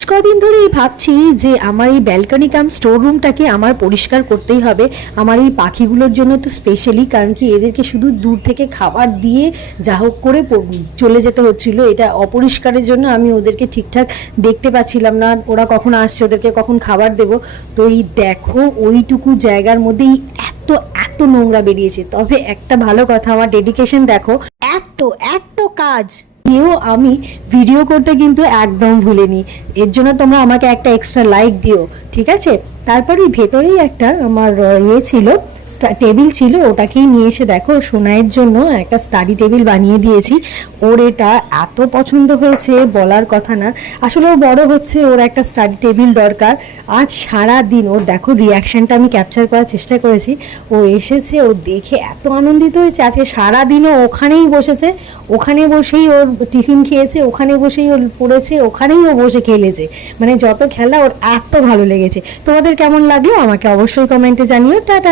কদিন ধরেই ভাবছি যে আমার এই ব্যালকনি কাম স্টোর রুমটাকে আমার পরিষ্কার করতেই হবে। আমার এই পাখিগুলোর জন্য তো স্পেশালি, কারণ কি এদেরকে শুধু দূর থেকে খাবার দিয়ে যা হোক করে চলে যেতে হচ্ছিল। এটা অপরিষ্কারের জন্য আমি ওদেরকে ঠিকঠাক দেখতে পাচ্ছিলাম না, ওরা কখন আসছে, ওদেরকে কখন খাবার দেবো। তো এই দেখো ওইটুকু জায়গার মধ্যেই এত এত নোংরা বেরিয়েছে। তবে একটা ভালো কথা, আমার ডেডিকেশন দেখো, এত এত কাজ এও আমি ভিডিও করতে কিন্তু একদম ভুলিনি। এর জন্য তোমরা আমাকে একটা এক্সট্রা লাইক দিও, ঠিক আছে? তারপরে ভেতরেই একটা আমার ছিল, টেবিল ছিল, ওটাকেই নিয়ে এসে দেখো সোনাইয়ের জন্য একটা স্টাডি টেবিল বানিয়ে দিয়েছি। ওর এটা এত পছন্দ হয়েছে বলার কথা না। আসলে ও বড় হচ্ছে, ওর একটা স্টাডি টেবিল দরকার। আজ সারা দিন ওর দেখো রিয়াকশানটা আমি ক্যাপচার করার চেষ্টা করেছি। ও এসেছে, ও দেখে এত আনন্দিত হয়েছে। আজকে সারাদিনও ওখানেই বসেছে, ওখানে বসেই ওর টিফিন খেয়েছে, ওখানে বসেই ওর পড়েছে, ওখানেই ও বসে খেলেছে। মানে যত খেলা ওর এত ভালো লেগেছে। তোমাদের কেমন লাগলো আমাকে অবশ্যই কমেন্টে জানিও। টাটা।